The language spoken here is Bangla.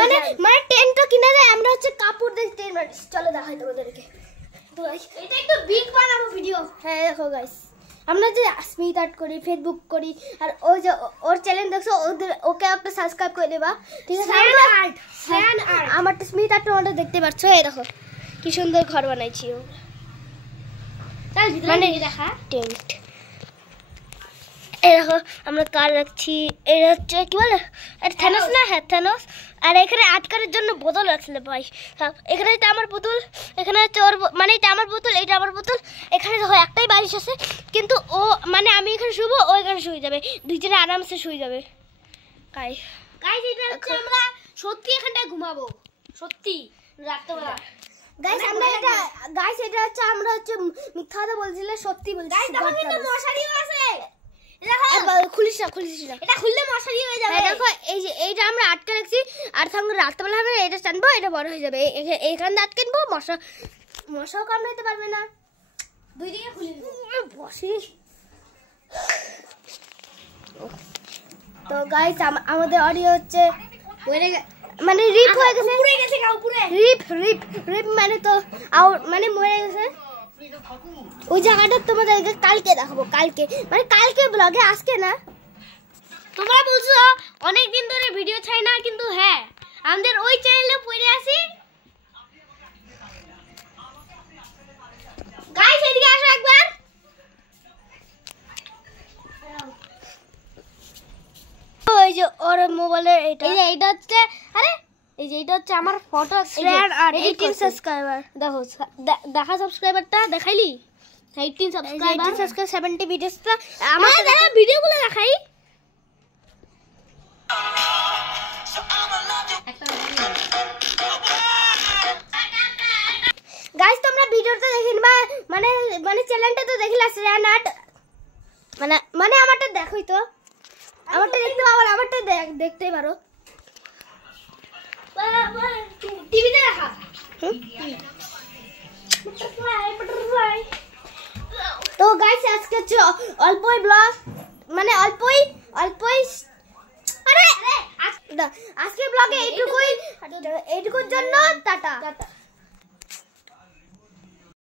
মানে মানে টেন্টটা কিনে দেয় আমরা হচ্ছে কাপড় দিয়ে টেন্ট বানাই চলো দেখাই তোমাদেরকে তো গাইস এটা একটু বিগ বানাবো ভিডিও হ্যাঁ দেখো গাইস আমরা যে স্মিথ আর্ট করি ফেসবুক করি আর ওই যে ওর চ্যানেল দেখছো ওকে একটা সাবস্ক্রাইব করে দেবা ঠিক আছে স্যান আর্ট আমার স্মিথ আর্ট তোমরা দেখতে পাচ্ছো এই দেখো কি সুন্দর ঘর বানাইছি ও চল মানে দেখা টেন্ট এই দেখো আমরা কার রাখছি এটা হচ্ছে কি বলে এটা থানোস না হ্যাঁ থানোস আর এখানে আটকানোর জন্য বোতল রাখছিল ভাই এখানে এটা আমার বোতল এখানে হচ্ছে ওর মানে এটা আমার বোতল এটা আমার বোতল এখানে দেখো একটাই বালিশ আছে কিন্তু ও মানে আমি এখানে শুবো ও এখানে শুয়ে যাবে দুইজনে আরামসে শুয়ে যাবে গাইস এটা হচ্ছে আমরা সত্যি এখানটায় ঘুমাবো সত্যি রাত্রেবেলা গাইস এটা হচ্ছে আমরা হচ্ছে মিথ্যা কথা বলছিলে সত্যি বলছি গাইস দেখো কিন্তু মশারিও আছে দেখো খুলিস না এটা খুললে মশারি হয়ে যাবে দেখো এই যে এইটা আমরা আটকে রাখছি আর সঙ্গে রাত্রেবেলা হবে এটা টানবো এটা বড় হয়ে যাবে এইখানে আটকে নেবো মশাও কামড়াতে পারবে না দুই দিকে খুলে দেবো বসিস তো গাইস আমাদের অডিও হচ্ছে মানে রিপ হয়ে গেছে পুরো গেছে উপরে রিপ মানে তো মানে মরে গেছে ওই জায়গাটা তোমাদেরকে কালকে দেখাবো মানে কালকে ব্লগে আজকে না তোমরা বলছো অনেক দিন ধরে ভিডিও ছাই না কিন্তু হ্যাঁ আমাদের ওই চ্যানেলে পড়ে আসি গাইস এদিকে আসো একবার ওই যে ওর মোবাইলের এইটা হচ্ছে আরে এই যে এটা হচ্ছে আমার ফটো আর 18 সাবস্ক্রাইবার দেখো দেখা সাবস্ক্রাইবারটা দেখাইলি 18 সাবস্ক্রাইবার 70 ভিডিওসটা আমার দাদা ভিডিওগুলো দেখাই গাইস তোমরা ভিডিওটা দেখে নিবা মানে চ্যানেলটা তো দেখিলা শ্রেয়ানাট মানে আমারটা দেখোই তো আমারটা দেখতে পারো আমারটা দেখতেই পারো টিভিতে দেখা তো গাইস আজকে অল্পই ব্লগ মানে অল্পই আরে আজকে ব্লগে এইটুকুর জন্য টাটা।